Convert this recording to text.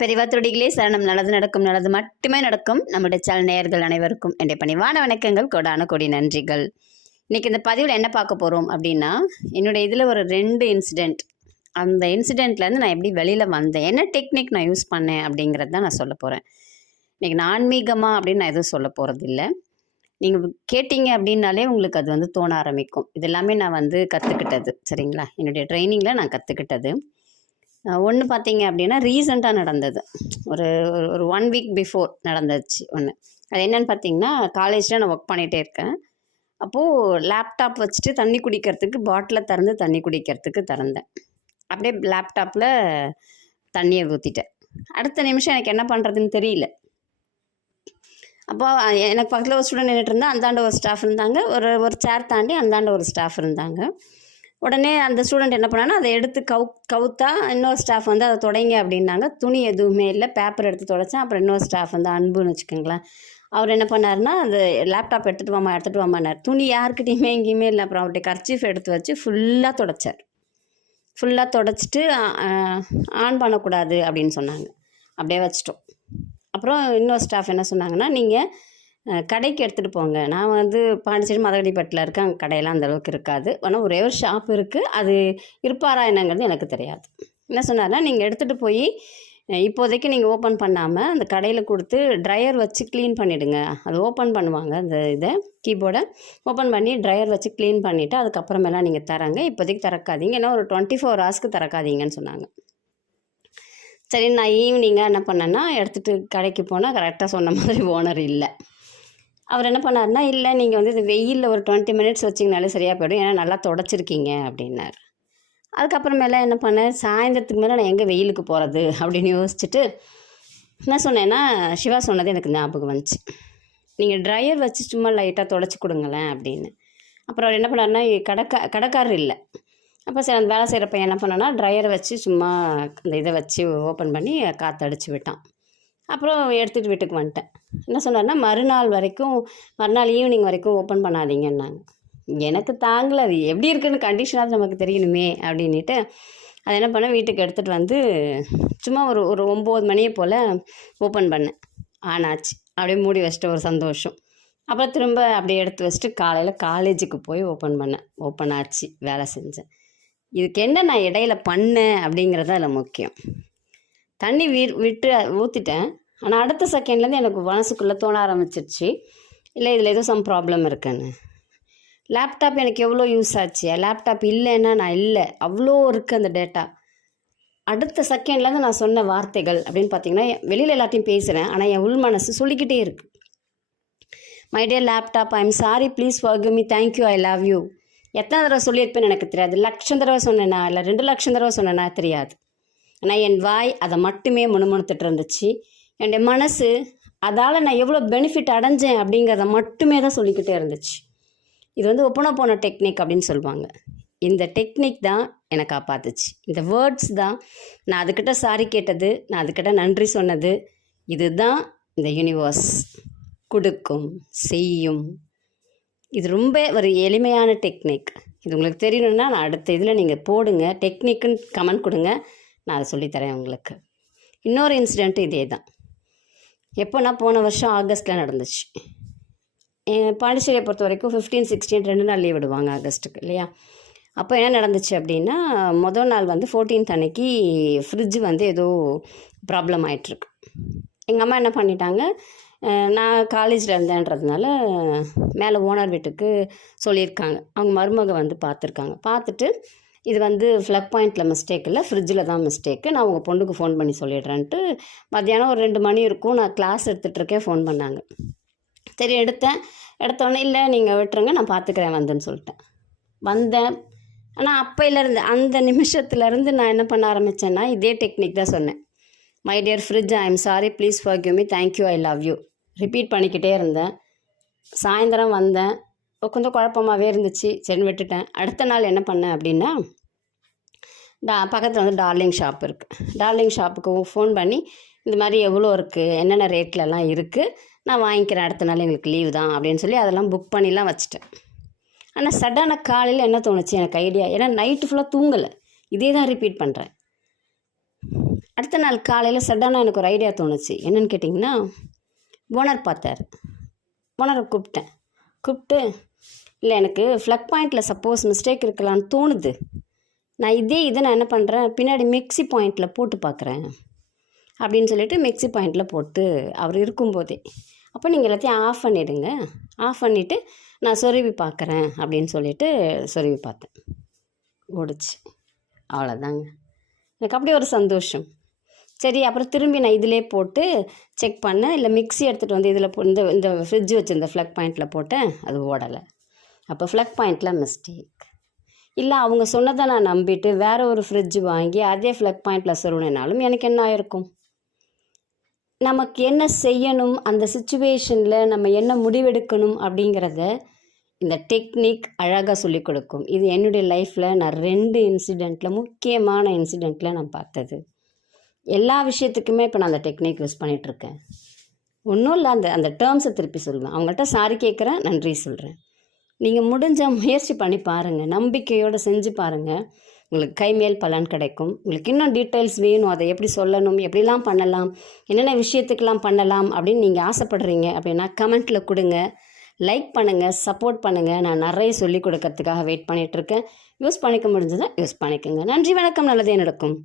பெரியவா தொடிகளே சரணம். நல்லது நடக்கும், நல்லது மட்டுமே நடக்கும். நம்முடைய சேனல் நேயர்கள் அனைவருக்கும் என்னுடைய பணிவான வணக்கங்கள், கோடான கோடி நன்றிகள். இன்றைக்கி இந்த பதிவில் என்ன பார்க்க போகிறோம் அப்படின்னா, என்னுடைய இதில் ஒரு 2 இன்சிடெண்ட், அந்த இன்சிடெண்ட்லேருந்து நான் எப்படி வெளியில் வந்தேன், என்ன டெக்னிக் நான் யூஸ் பண்ணேன் அப்படிங்கிறது தான் நான் சொல்ல போகிறேன். இன்றைக்கி நான் ஆன்மீகமாக அப்படின்னு நான் எதுவும் சொல்ல போகிறது இல்லை. நீங்கள் கேட்டிங்க அப்படின்னாலே உங்களுக்கு அது வந்து தோண ஆரம்பிக்கும். இது எல்லாமே நான் கற்றுக்கிட்டது, சரிங்களா? என்னுடைய ட்ரைனிங்கில் நான் கற்றுக்கிட்டது. ஒன்று பார்த்தீங்க அப்படின்னா ரீசெண்டாக நடந்தது. ஒரு ஒரு 1 வீக் பிஃபோர் நடந்துச்சு ஒன்று. அது என்னென்னு பார்த்தீங்கன்னா, காலேஜில் நான் ஒர்க் பண்ணிகிட்டே இருக்கேன். அப்போது லேப்டாப் வச்சுட்டு தண்ணி குடிக்கிறதுக்கு பாட்டிலை திறந்து தண்ணி குடிக்கிறதுக்கு திறந்தேன். அப்படியே லேப்டாப்பில் தண்ணியை ஊற்றிட்டேன். அடுத்த நிமிஷம் எனக்கு என்ன பண்ணுறதுன்னு தெரியல. அப்போ எனக்கு பக்கத்தில் ஒரு ஸ்டூடெண்ட் நின்றுட்டு இருந்தால், அந்தாண்ட ஒரு ஸ்டாஃப் இருந்தாங்க. ஒரு சேர் தாண்டி அந்தாண்ட ஒரு ஸ்டாஃப் இருந்தாங்க. உடனே அந்த ஸ்டூடெண்ட் என்ன பண்ணான்னா, அதை எடுத்து கவுத்தா இன்னொரு ஸ்டாஃப் வந்து அதை தொடைங்க அப்படின்னாங்க. துணி எதுவுமே இல்லை, பேப்பர் எடுத்து தொடச்சேன். அப்புறம் இன்னொரு ஸ்டாஃப் வந்து அன்புன்னு வச்சுக்கோங்களேன், அவர் என்ன பண்ணாருன்னா, அந்த லேப்டாப் எடுத்துகிட்டு வாமான்னார். துணி யாருக்கிட்டையுமே எங்கேயுமே இல்லை. அப்புறம் அவர்கிட்ட கர்ச்சீஃப் எடுத்து வச்சு ஃபுல்லாக தொடச்சார். ஃபுல்லாக தொடச்சிட்டு ஆன் பண்ணக்கூடாது அப்படின்னு சொன்னாங்க. அப்படியே வச்சிட்டோம். அப்புறம் இன்னொரு ஸ்டாஃப் என்ன சொன்னாங்கன்னா, நீங்கள் கடைக்கு எடுத்துகிட்டு போங்க. நான் பாண்டிச்சேரி மதகடிப்பட்டில் இருக்கேன். அங்கே கடையெல்லாம் அந்தளவுக்கு இருக்காது. ஆனால் ஒரே ஒரு ஷாப் இருக்குது. அது இருப்பாரா என்னங்கிறது எனக்கு தெரியாது. என்ன சொன்னார்னா, நீங்கள் எடுத்துகிட்டு போய் இப்போதைக்கு நீங்கள் ஓப்பன் பண்ணாமல் அந்த கடையில் கொடுத்து ட்ரையர் வச்சு க்ளீன் பண்ணிவிடுங்க. அது ஓப்பன் பண்ணுவாங்க, அந்த இதை கீபோர்டை ஓப்பன் பண்ணி ட்ரையர் வச்சு க்ளீன் பண்ணிவிட்டு அதுக்கப்புறமேலாம் நீங்கள் தராங்க. இப்போதைக்கு திறக்காதீங்க, ஏன்னா ஒரு 24 ஹவர்ஸ்க்கு திறக்காதீங்கன்னு சொன்னாங்க. சரி, நான் ஈவினிங்காக என்ன பண்ணேன்னா, எடுத்துகிட்டு கடைக்கு போனால் கரெக்டாக சொன்ன மாதிரி ஓனர் இல்லை. அவர் என்ன பண்ணார்னா, இல்லை நீங்கள் இது வெயிலில் ஒரு 20 மினிட்ஸ் வச்சிங்கனாலே சரியாக போய்டும், ஏன்னா நல்லா தொடச்சிருக்கீங்க அப்படின்னார். அதுக்கப்புறமேல என்ன பண்ணேன், சாயந்தரத்துக்கு மேலே நான் எங்கே வெயிலுக்கு போகிறது அப்படின்னு யோசிச்சுட்டு என்ன சொன்னேன்னா, சிவா சொன்னது எனக்கு ஞாபகம் வந்துச்சு. நீங்கள் ட்ரையர் வச்சு சும்மா லைட்டாக தொடச்சி கொடுங்களேன் அப்படின்னு. அப்புறம் அவர் என்ன பண்ணார்னா, கடைக்காரர் இல்லை. அப்போ சரி, அந்த வேலை செய்கிற பையன் என்ன பண்ணான்னா, ட்ரையரை வச்சு சும்மா அந்த இதை வச்சு ஓப்பன் பண்ணி காற்று அடித்து விட்டான். அப்புறம் எடுத்துகிட்டு வீட்டுக்கு வந்துட்டேன். என்ன சொன்னார்னா, மறுநாள் ஈவினிங் வரைக்கும் ஓப்பன் பண்ணாதீங்கன்னாங்க. எனக்கு தாங்கலை, அது எப்படி இருக்குன்னு கண்டிஷனாக நமக்கு தெரியணுமே அப்படின்ட்டு அதை என்ன பண்ணேன், வீட்டுக்கு எடுத்துகிட்டு வந்து சும்மா ஒரு 9 மணியை போல் ஓப்பன் பண்ணேன். ஆனாச்சு. அப்படியே மூடி வச்சுட்டு ஒரு சந்தோஷம். அப்புறம் திரும்ப அப்படியே எடுத்து வச்சுட்டு காலையில் காலேஜுக்கு போய் ஓப்பன் ஆச்சு, வேலை செஞ்சேன். இதுக்கு என்ன நான் இடையில பண்ணேன் அப்படிங்கிறது அதில் முக்கியம். தண்ணி விட்டு ஊற்றிட்டேன். ஆனால் அடுத்த செகண்ட்லேருந்து எனக்கு மனசுக்குள்ளே தோண ஆரம்பிச்சிருச்சு, இல்லை இதில் ஏதோ சம் ப்ராப்ளம் இருக்குன்னு. லேப்டாப் எனக்கு எவ்வளோ யூஸ் ஆச்சு, லேப்டாப் இல்லைன்னா நான் இல்லை, அவ்வளோ இருக்குது அந்த டேட்டா. அடுத்த செகண்ட்லேருந்து நான் சொன்ன வார்த்தைகள் அப்படின்னு பார்த்தீங்கன்னா, வெளியில் எல்லாத்தையும் பேசுகிறேன், ஆனால் என் உள் மனசு சொல்லிக்கிட்டே இருக்குது. My dear laptop, I am sorry, please forgive me, thank you, I love you. எத்தனை தடவை சொல்லியிருப்பேன்னு எனக்கு தெரியாது. 1,00,000 தடவை சொன்னேன்னா இல்லை 2,00,000 தடவை சொன்னேன்னா தெரியாது. ஆனால் என் வாய் அதை மட்டுமே முணுமுணுத்துட்டு இருந்துச்சு. என்னுடைய மனசு அதால் நான் எவ்வளோ பெனிஃபிட் அடைஞ்சேன் அப்படிங்கிறத மட்டுமே தான் சொல்லிக்கிட்டே இருந்துச்சு. இது ஒப்பனப்போன டெக்னிக் அப்படின்னு சொல்லுவாங்க. இந்த டெக்னிக் தான் என்னை காப்பாற்றுச்சு. இந்த வேர்ட்ஸ் தான் நான் அதுக்கிட்ட சாரி கேட்டது, நான் அதுக்கிட்ட நன்றி சொன்னது. இதுதான் இந்த யூனிவர்ஸ் கொடுக்கும், செய்யும். இது ரொம்ப ஒரு எளிமையான டெக்னிக். இது உங்களுக்கு தெரியணுன்னா நான் அடுத்த இதில் நீங்கள் போடுங்க, டெக்னிக்குன்னு கமெண்ட் கொடுங்க, நான் அதை சொல்லித்தரேன் உங்களுக்கு. இன்னொரு இன்சிடெண்ட்டு இதே தான். எப்போனா, போன வருஷம் ஆகஸ்ட்டில் நடந்துச்சு. பாண்டிச்சேரியை பொறுத்த வரைக்கும் 15, 16 2 நாள் லீவ் விடுவாங்க ஆகஸ்ட்டுக்கு, இல்லையா? அப்போ என்ன நடந்துச்சு அப்படின்னா, மொதல் நாள் 14th அன்னைக்கு ஃப்ரிட்ஜு ஏதோ ப்ராப்ளம் ஆகிட்டுருக்கு. எங்கள் அம்மா என்ன பண்ணிட்டாங்க, நான் காலேஜில் இருந்தேன்றதுனால மேலே ஓனர் வீட்டுக்கு சொல்லியிருக்காங்க. அவங்க மருமக பார்த்துருக்காங்க. பார்த்துட்டு இது ஃப்ளக் பாயிண்ட்டில் மிஸ்டேக் இல்லை, ஃப்ரிட்ஜில் தான் மிஸ்டேக்கு, நான் உங்கள் பொண்ணுக்கு ஃபோன் பண்ணி சொல்லிடுறேன்ட்டு மத்தியானம் ஒரு 2 மணி இருக்கும், நான் கிளாஸ் எடுத்துகிட்ருக்கேன், ஃபோன் பண்ணாங்க. சரி, எடுத்தோடனே இல்லை நீங்கள் விட்டுருங்க, நான் பார்த்துக்கிறேன் வந்துன்னு சொல்லிட்டேன். வந்தேன். ஆனால் அப்போலேருந்து அந்த நிமிஷத்துலேருந்து நான் என்ன பண்ண ஆரம்பித்தேன்னா, இதே டெக்னிக் தான் சொன்னேன். My dear fridge, I am sorry, please forgive me, thank you, I love you. Repeat பண்ணிக்கிட்டே இருந்தேன். சாயந்தரம் வந்தேன். கொஞ்சம் குழப்பமாகவே இருந்துச்சு, சரி விட்டுட்டேன். அடுத்த நாள் என்ன பண்ணேன் அப்படின்னா, பக்கத்தில் டார்லிங் ஷாப் இருக்குது. டார்லிங் ஷாப்புக்கு ஃபோன் பண்ணி இந்த மாதிரி எவ்வளோ இருக்குது, என்னென்ன ரேட்லலாம் இருக்குது, நான் வாங்கிக்கிறேன், அடுத்த நாள் எங்களுக்கு லீவு தான் அப்படின்னு சொல்லி அதெல்லாம் புக் பண்ணிலாம் வச்சுட்டேன். ஆனால் சடனாக காலையில் என்ன தோணுச்சு எனக்கு ஐடியா, ஏன்னா நைட்டு ஃபுல்லாக தூங்கலை, இதே தான் ரிப்பீட் பண்ணுறேன். அடுத்த நாள் காலையில் சடனாக எனக்கு ஒரு ஐடியா தோணுச்சு. என்னென்னு கேட்டிங்கன்னா, ஓனர் பார்த்தார். ஓனரை கூப்பிட்டு இல்லை எனக்கு ஃப்ளக் பாயிண்டில் சப்போஸ் மிஸ்டேக் இருக்கலான்னு தோணுது. நான் நான் என்ன பண்ணுறேன், பின்னாடி மிக்ஸி பாயிண்டில் போட்டு பார்க்குறேன் அப்படின்னு சொல்லிவிட்டு மிக்ஸி பாயிண்டில் போட்டு அவர் இருக்கும்போதே, அப்போ நீங்கள் எல்லாத்தையும் ஆஃப் பண்ணிவிடுங்க, ஆஃப் பண்ணிவிட்டு நான் சொருவி பார்க்குறேன் அப்படின்னு சொல்லிவிட்டு சொருவி பார்த்தேன். ஓடிச்சு. அவ்வளோதாங்க. எனக்கு அப்படியே ஒரு சந்தோஷம். சரி, அப்புறம் திரும்பி நான் இதிலே போட்டு செக் பண்ணேன். இல்லை மிக்ஸி எடுத்துகிட்டு வந்து இதில் இந்த இந்த ஃப்ரிட்ஜ் வச்சுருந்த ஃப்ளக் பாயிண்டில் போட்டேன், அது ஓடலை. அப்போ ஃப்ளக் பாயிண்டில் மிஸ்டேக். இல்லை அவங்க சொன்னதை நான் நம்பிட்டு வேறு ஒரு ஃப்ரிட்ஜ் வாங்கி அதே ஃப்ளக் பாயிண்டில் சொருவினாலும் எனக்கு என்ன ஆயிருக்கும்? நமக்கு என்ன செய்யணும், அந்த சுச்சுவேஷனில் நம்ம என்ன முடிவெடுக்கணும் அப்படிங்கிறத இந்த டெக்னிக் அழகாக சொல்லிக் கொடுக்கும். இது என்னுடைய லைஃப்பில் நான் 2 இன்சிடெண்ட்டில், முக்கியமான இன்சிடெண்ட்டில் நான் பார்த்தது. எல்லா விஷயத்துக்குமே இப்போ நான் அந்த டெக்னிக் யூஸ் பண்ணிகிட்ருக்கேன். ஒன்றும் இல்லை, அந்த டேர்ம்ஸை திருப்பி சொல்லுவேன். அவங்கள்ட்ட சாரி கேட்குறேன், நன்றி சொல்கிறேன். நீங்கள் முடிஞ்ச முயற்சி பண்ணி பாருங்கள், நம்பிக்கையோடு செஞ்சு பாருங்கள், உங்களுக்கு கைமேல் பலன் கிடைக்கும். உங்களுக்கு இன்னும் டீட்டெயில்ஸ் வேணும், அதை எப்படி சொல்லணும், எப்படிலாம் பண்ணலாம், என்னென்ன விஷயத்துக்கெலாம் பண்ணலாம் அப்படின்னு நீங்கள் ஆசைப்படுறீங்க அப்படின்னா கமெண்ட்டில் கொடுங்க, லைக் பண்ணுங்கள், சப்போர்ட் பண்ணுங்கள். நான் நிறைய சொல்லிக் கொடுக்கறதுக்காக வெயிட் பண்ணிகிட்ருக்கேன். யூஸ் பண்ணிக்க முடிஞ்சதை யூஸ் பண்ணிக்கோங்க. நன்றி, வணக்கம், நல்லதே நடக்கும்.